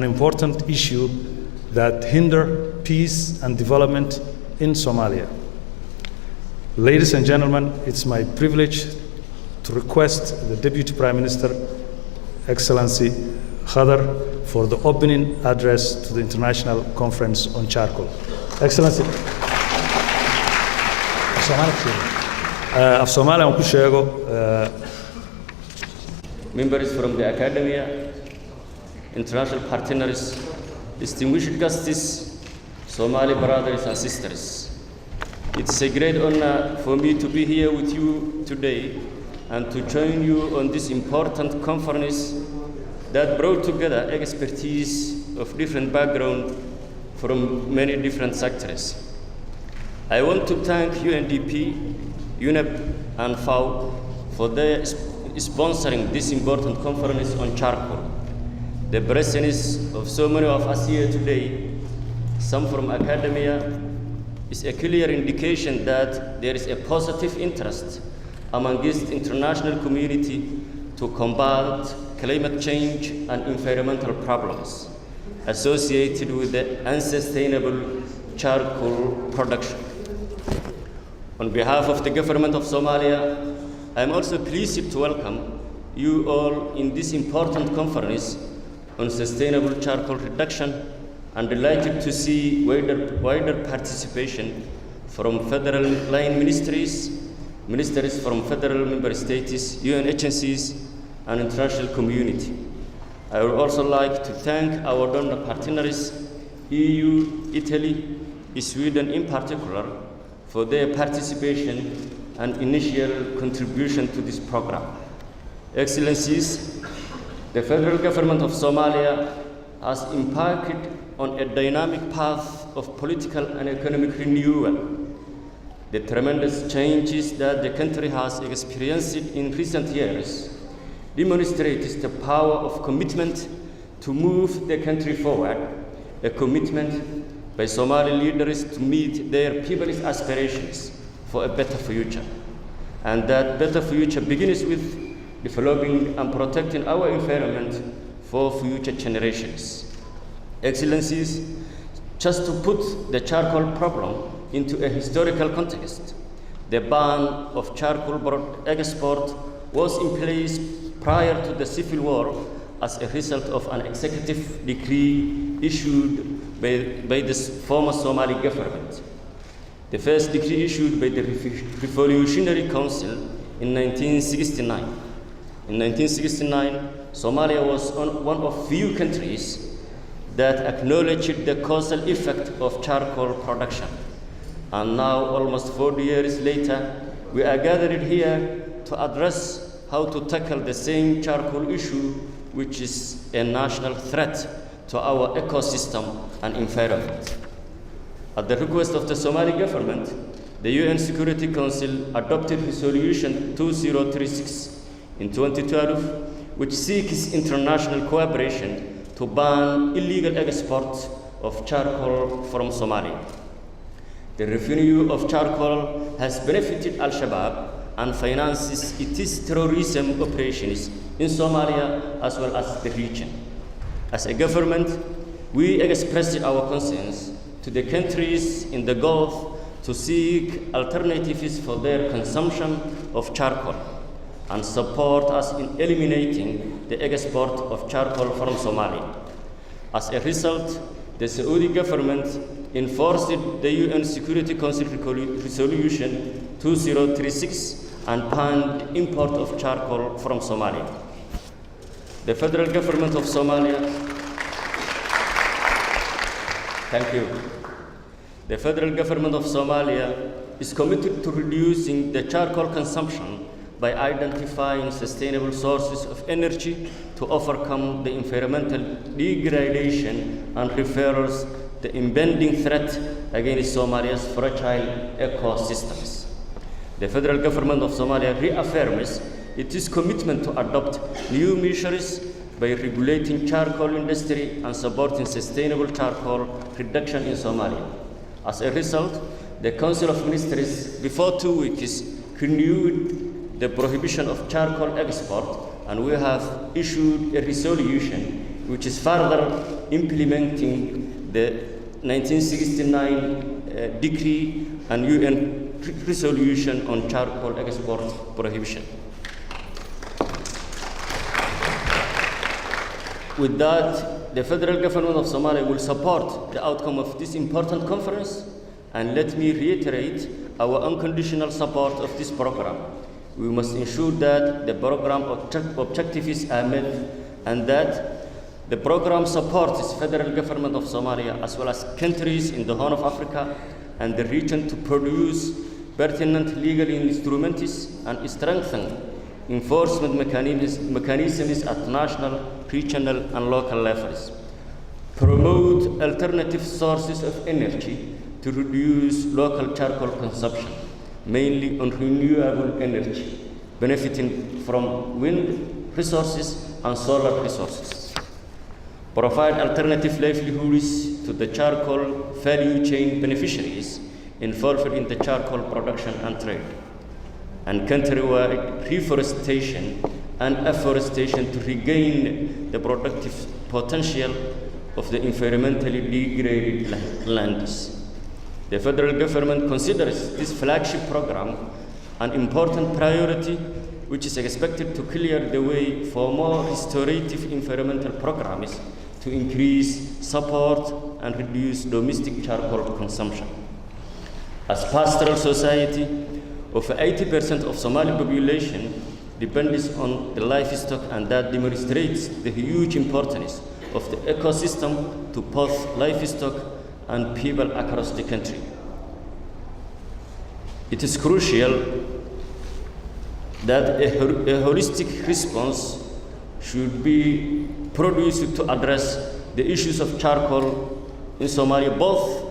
an important issue that hinder peace and development in Somalia. Ladies and gentlemen, it's my privilege to request the Deputy Prime Minister, Excellency Khadar, for the opening address to the International Conference on Charcoal. Excellency. Af Somalia aan ku sheego. Members from the Academia, international partners, distinguished guests, Somali brothers and sisters. It's a great honor for me to be here with you today and to join you on this important conference that brought together expertise of different backgrounds from many different sectors. I want to thank UNDP, UNEP, and FAO for their sponsoring this important conference on charcoal. The presence of so many of us here today, some from academia, is a clear indication that there is a positive interest among this international community to combat climate change and environmental problems associated with the unsustainable charcoal production. On behalf of the government of Somalia, I am also pleased to welcome you all in this important conference on sustainable charcoal reduction and delighted to see wider participation from federal line ministries from federal member states, UN agencies, and international community. I would also like to thank our donor partners, EU, Italy, Sweden in particular, for their participation and initial contribution to this program. Excellencies, the federal government of Somalia has embarked on a dynamic path of political and economic renewal. The tremendous changes that the country has experienced in recent years demonstrates the power of commitment to move the country forward, a commitment by Somali leaders to meet their people's aspirations for a better future. And that better future begins with developing and protecting our environment for future generations. Excellencies, just to put the charcoal problem into a historical context, the ban of charcoal export was in place prior to the civil war as a result of an executive decree issued by the former Somali government. The first decree issued by the Revolutionary Council in 1969. In 1969, Somalia was one of few countries that acknowledged the causal effect of charcoal production. And now, almost 40 years later, we are gathered here to address how to tackle the same charcoal issue, which is a national threat to our ecosystem and environment. At the request of the Somali government, the UN Security Council adopted Resolution 2036 in 2012, which seeks international cooperation to ban illegal exports of charcoal from Somalia. The revenue of charcoal has benefited Al-Shabaab and finances its terrorism operations in Somalia as well as the region. As a government, we expressed our concerns to the countries in the Gulf to seek alternatives for their consumption of charcoal and support us in eliminating the export of charcoal from Somalia. As a result, the Saudi government enforced the UN Security Council Resolution 2036 and banned import of charcoal from Somalia. The federal government of Somalia, thank you. The federal government of Somalia is committed to reducing the charcoal consumption by identifying sustainable sources of energy to overcome the environmental degradation and reverse the impending threat against Somalia's fragile ecosystems. The federal government of Somalia reaffirms its commitment to adopt new measures by regulating charcoal industry and supporting sustainable charcoal reduction in Somalia. As a result, the Council of Ministers, before 2 weeks, renewed the prohibition of charcoal export, and we have issued a resolution which is further implementing the 1969 decree and UN resolution on charcoal export prohibition. With that, the federal government of Somalia will support the outcome of this important conference, and let me reiterate our unconditional support of this program. We must ensure that the program objectives are met and that the program supports the federal government of Somalia as well as countries in the Horn of Africa and the region to produce pertinent legal instruments and strengthen enforcement mechanisms at national, regional, and local levels. Promote alternative sources of energy to reduce local charcoal consumption, mainly on renewable energy, benefiting from wind resources and solar resources. Provide alternative livelihoods to the charcoal value chain beneficiaries involved in the charcoal production and trade, and countrywide reforestation and afforestation to regain the productive potential of the environmentally degraded lands. The federal government considers this flagship program an important priority, which is expected to clear the way for more restorative environmental programs to increase support and reduce domestic charcoal consumption. As pastoral society, over 80% of Somali population depends on the livestock, and that demonstrates the huge importance of the ecosystem to both livestock and people across the country. It is crucial that a holistic response should be produced to address the issues of charcoal in Somalia, both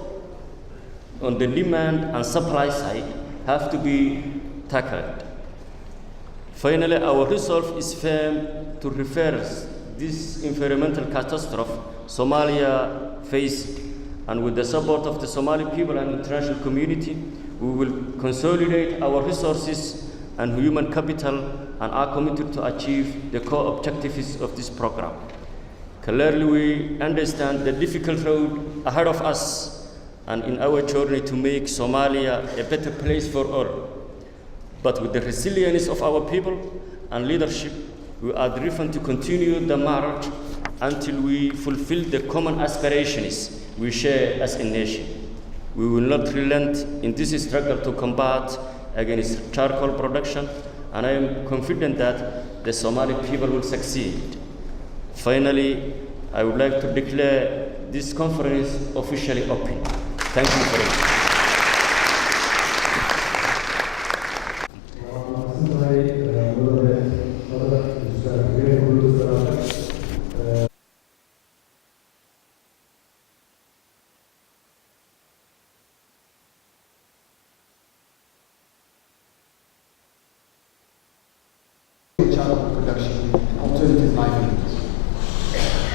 on the demand and supply side have to be tackled. Finally, our resolve is firm to reverse this environmental catastrophe Somalia faced, and with the support of the Somali people and international community, we will consolidate our resources and human capital and are committed to achieve the core objectives of this program. Clearly, we understand the difficult road ahead of us and in our journey to make Somalia a better place for all. But with the resilience of our people and leadership, we are driven to continue the march until we fulfill the common aspirations we share as a nation. We will not relent in this struggle to combat against charcoal production, and I am confident that the Somali people will succeed. Finally, I would like to declare this conference officially open. Thank you very much. Charcoal production and alternative livelihoods.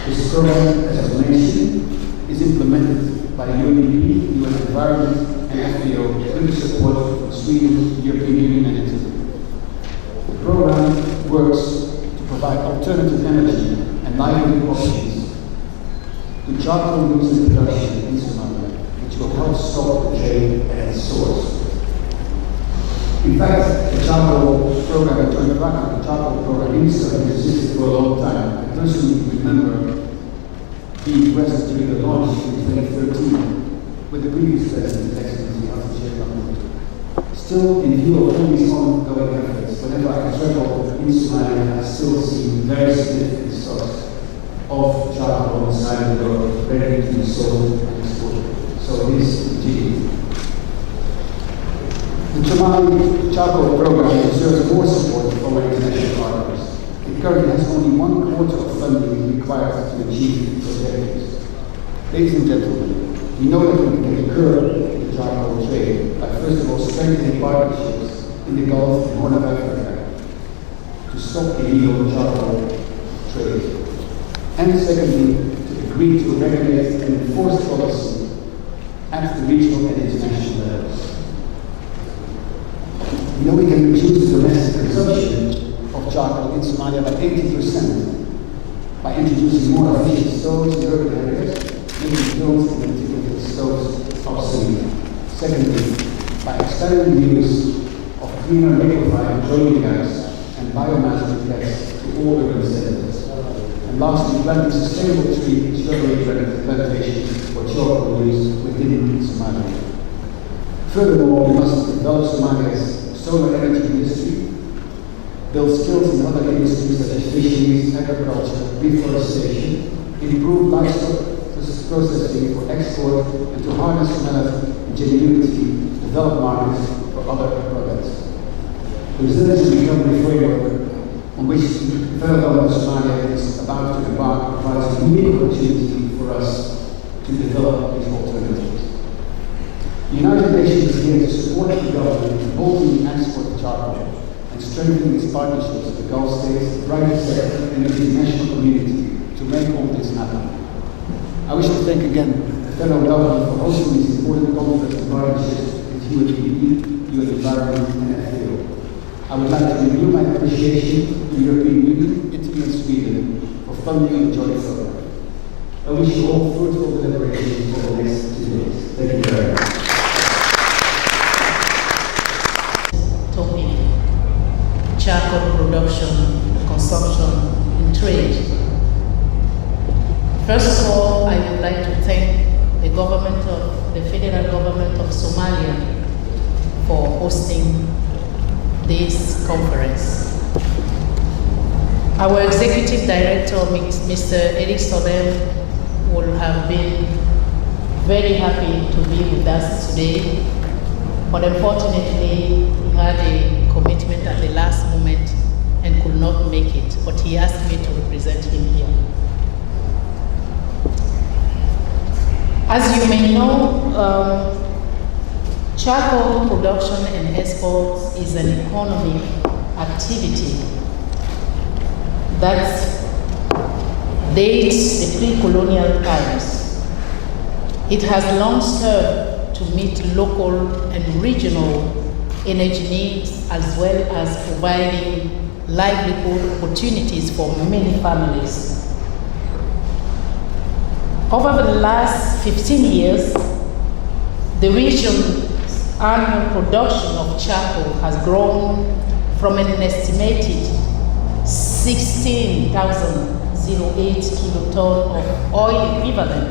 This program, as I mentioned, is implemented by UNDP, UN Environment, and FAO with support from Sweden, European Union, and Italy. The program works to provide alternative energy and livelihood options to charcoal use and production in Somalia, which will help stop the trade at its source. In fact, the charcoal program, the joint track, the charcoal program in Somalia existed for a long time. I personally remember being present during the launch in 2013 with the previous president, His Excellency Shir Looga Hadlayo. Still, in view of all these ongoing efforts, whenever I travel in Somalia, I still see very significant stocks of charcoal on the side of the road, ready to be sold and exported. So it is continuing. The Somali charcoal program deserves more support from our international partners. It currently has only 1/4 of funding required to achieve its objectives. Ladies and gentlemen, we know that we can curb the charcoal trade by first of all strengthening partnerships in the Gulf and Horn of Africa to stop illegal charcoal trade. And secondly, to agree to regulate and enforce policy at the regional and international levels. We know we can reduce the domestic consumption of charcoal in Somalia by 80% by introducing more efficient stoves in urban areas Secondly, by expanding the use of cleaner liquefied petroleum gas and biomass briquettes to all urban centers. And lastly, planting sustainable strawberry plantations for charcoal use within Somalia. Furthermore, we must develop Somalia's solar energy industry, build skills in other industries such as fisheries, agriculture, reforestation, improve livestock processing for export, and to harness wealth and genuinity, develop markets for other products. The Resilience and Recovery Framework, on which the federal government of Somalia is about to embark, provides a unique opportunity for us to develop these alternatives. The United Nations is here to support the government in bolstering the export of charcoal and strengthening its partnerships with the Gulf states, the private sector, and the international community to make all this happen. I wish to thank again the federal government for hosting these important conferences and partnerships with UNDP, UN Environment, and FAO. I would like to renew my appreciation to the European Union, Italy, and Sweden for funding the joint program. I wish you all fruitful deliberations for the next 2 days. Thank you very much. Topic: charcoal production, consumption, and trade. First of all, I would like to thank the federal government of Somalia for hosting this conference. Our executive director, Mr. Eric Solem, would have been very happy to be with us today, but unfortunately, he had a commitment at the last moment and could not make it, but he asked me to represent him here. As you may know, charcoal production and exports is an economic activity that dates the pre-colonial times. It has long served to meet local and regional energy needs, as well as providing livelihood opportunities for many families. Over the last 15 years, the region's annual production of charcoal has grown from an estimated 16,008 kilotons of oil equivalent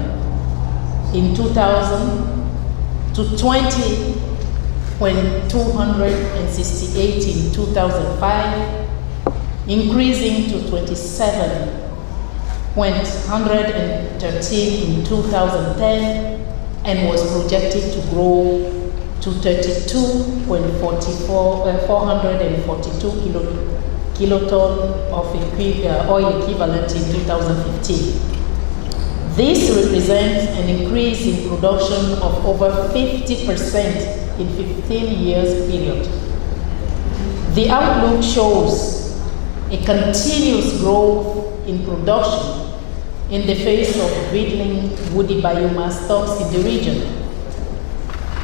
in 2000 to 20,268 in 2005, increasing to 27,113 in 2010, and was projected to grow to 32,442 kilotons of oil equivalent in 2015. This represents an increase in production of over 50% in 15 years period. The outlook shows a continuous growth in production in the face of dwindling woody biomass stocks in the region.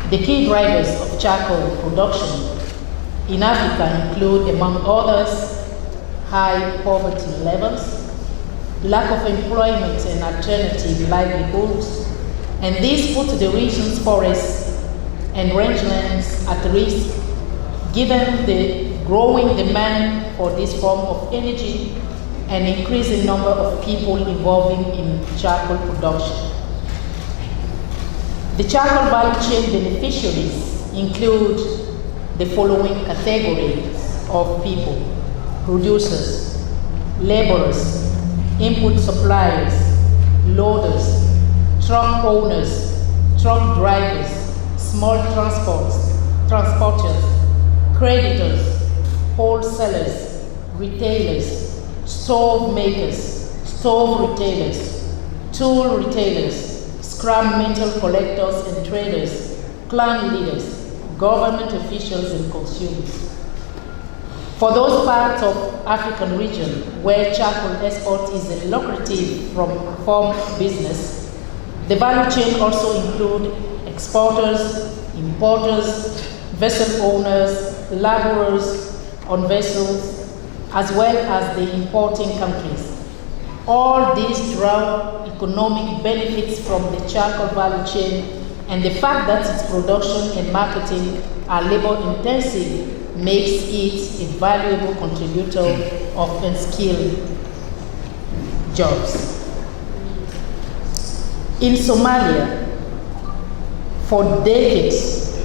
The key drivers of charcoal production in Africa include, among others, high poverty levels, lack of employment and alternative livelihoods, and this puts the region's forests and rangelands at risk, given the growing demand for this form of energy and increasing number of people involving in charcoal production. The charcoal value chain beneficiaries include the following categories of people: producers, laborers, input suppliers, loaders, truck owners, truck drivers, small transporters, creditors, wholesalers, retailers, stove makers, stove retailers, tool retailers, scrap metal collectors and traders, clan leaders, government officials, and consumers. For those parts of African region where charcoal export is a lucrative form of business, the value chain also includes exporters, importers, vessel owners, laborers on vessels, as well as the importing countries. All these draw economic benefits from the charcoal value chain and the fact that its production and marketing are labor-intensive makes it a valuable contributor of unskilled jobs. In Somalia, for decades,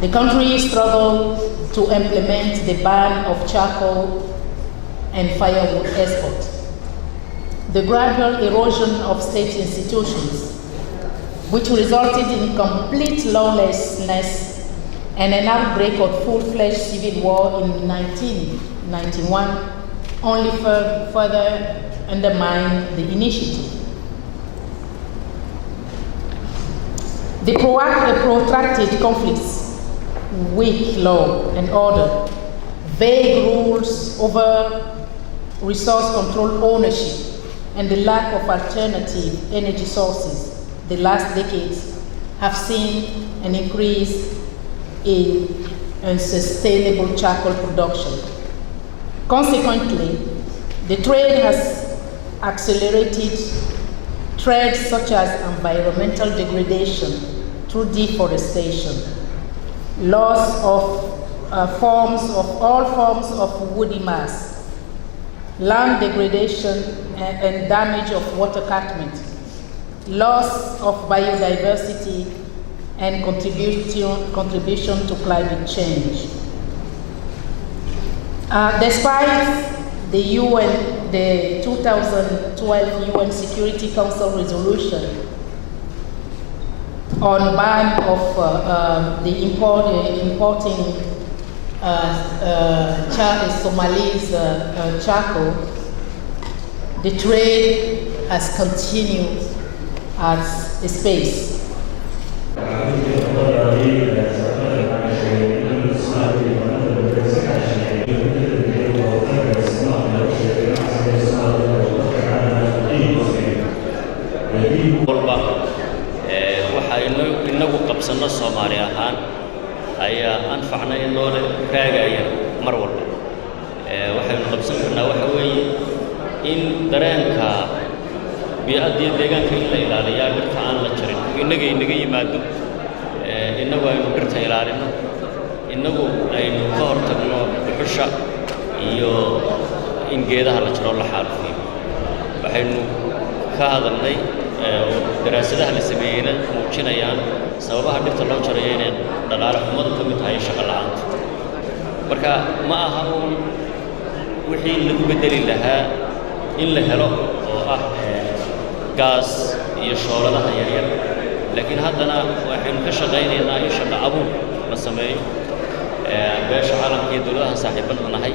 the country struggled to implement the ban of charcoal and firewood export. The gradual erosion of state institutions, which resulted in complete lawlessness and an outbreak of full-fledged civil war in 1991, only further undermined the initiative. The protracted conflicts, weak law and order, vague rules over resource control ownership, and the lack of alternative energy sources the last decades have seen an increase in unsustainable charcoal production. Consequently, the trade has accelerated trends such as environmental degradation through deforestation, loss of all forms of woody mass, land degradation and damage of water catchment, loss of biodiversity, and contribution to climate change. Despite the 2012 UN Security Council resolution on ban of the importing Somalese charcoal, the trade has continued at a pace. inagu qabsano Soomaali ahaan ayaa anfacna in loo raagaya mar walba waxaynu qabsan karnaa waxa weeye in dareenka biyaadii deegaanka in la ilaaliyo dhirta aan la jarin inaga yimaado inagu aynu dhirta ilaalino inagu aynu ka hortagno dhuxusha iyo in geedaha la jaro la xaalufiyo waxaynu ka hadalnay daraasadaha la sameeyayna muujinayaan sababaha dhirta loo jarayo inay dhaqaale xumadu ka mid tahay shaqo la'aanta marka ma aha wixii lagu bedeli lahaa in la helo oo ah gaas iyo shooladaha yaryar laakiin haddana waxaynu ka shaqaynaynaa in shaqo abuur la sameeyo beesha caalamka iyo dowladaha saaxiibada nahay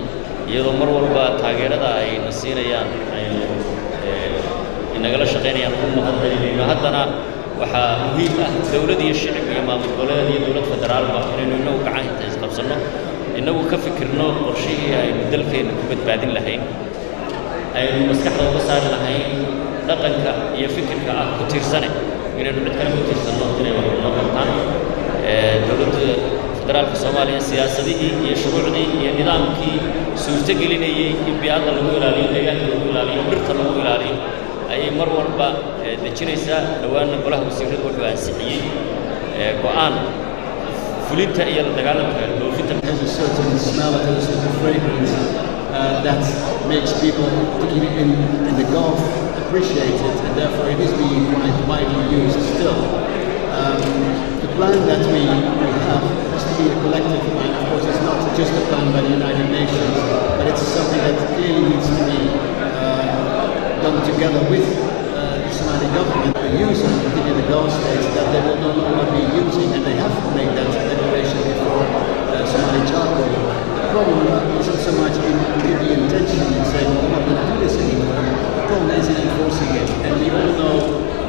iyadoo mar walba taageerada ay na siinayaan aynu inagala shaqaynayaan u noqonayno haddana waxaa muhiim ah dowladda iyo shicib iyo maamul goboleed iyo dowlad federaalba inaynu inagu gacanta isqabsanno inagu ka fikirno qorshihii aynu dalkeena ku badbaadin lahayn aynu maskaxda uga saari lahayn dhaqanka iyo fikirka ah ku tiirsane inaynu cid kale ku tiirsanno inay wax noo qabtaan dowladda federaalka Soomaaliya siyaasadihii iyo shuruucdii iyo nidaamkii suurtagelinayay in biyaadda lagu ilaaliyo deegaanka lagu ilaaliyo dhirta lagu ilaaliyo ayay mar walba dejinaysaa dhawaanna golaha wasiirada wuxuu ansixiyey go'aan fulinta iyo la dagaalanka dhoofinta. Has a certain smell, a certain fragrance that makes people, particularly in the Gulf, appreciate it, and therefore it is being quite widely used still. The plan that we have has to be a collective plan. Of course, it's not just a plan by the United Nations, but it's something that clearly needs to be done together with the Somali government. The users, particularly the Gulf states, that they will no longer be using, and they have made that declaration before Somali charcoal. The problem isn't so much in the intention in saying, well, we're not going to do this anymore. The problem is in enforcing it. And we all know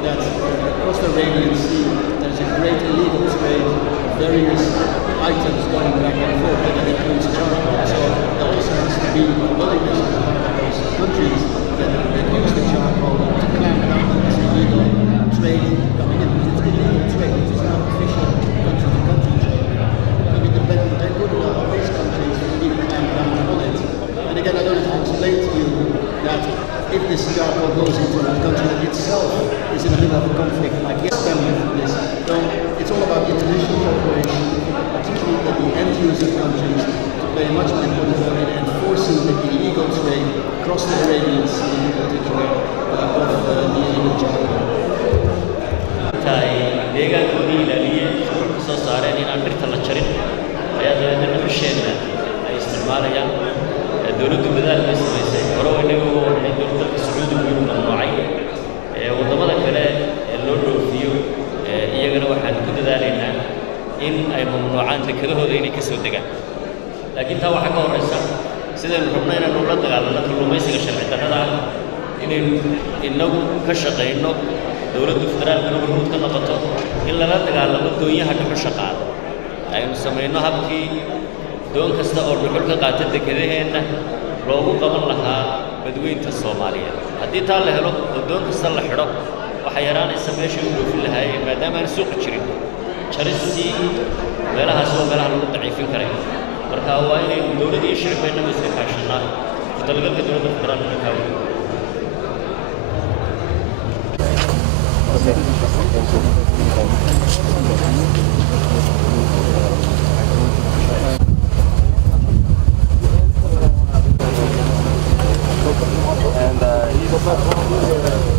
that across the Arabian Sea, there's a great illegal trade of various items going back and forth, and that includes charcoal. So there also has to be a willingness on the part of those countries that use the charcoal to clamp down on this illegal trade coming in. It's illegal trade, it is not official country-to-country trade. So it depends on the goodwill of these countries to really clamp down on it. And again, I don't have to explain to you that if this charcoal goes into a country that itself is in the middle of a conflict like Yemen, this across the Arabian Sea in particular, both near and Java. deegaankoodii ilaaliyeen ka soo saareen in aan dhirta la jarin ayaa dabeedna dhuxusheena ay isticmaalayaan dowladdu dadaal bay samaysay hore inaga uga warnay dalka sacuudigu inuu mamnuucay waddamada kale ee loo dhoofiyo iyagana waxaan ku dadaalaynaa in ay mamnuucaan dekedahooda inay ka soo degaan laakiin taa waxaa ka horraysa sidaynu rabno inaynu la dagaalanno kalluumaysiga sharci darrada ah inaynu inagu ka shaqayno dowladdu federaalkana hormuud ka noqoto in lala dagaalamo doonyaha dhuxusha qaada aynu samayno habkii doon kasta oo dhuxul ka qaata dekedaheenna loogu qaban lahaa badweynta Soomaaliya haddii taa la helo oo doon kasta la xidho waxay yaraanaysa meeshii u dhoofin lahaayeen maadaama aan suuq jirin jaristii meelahaas oo meelaha lagu daciifin karay marka waa inaynu dowladda iyo shirkadeenna iska kaashanaa ku talagalka dowladda federaalka kaawo And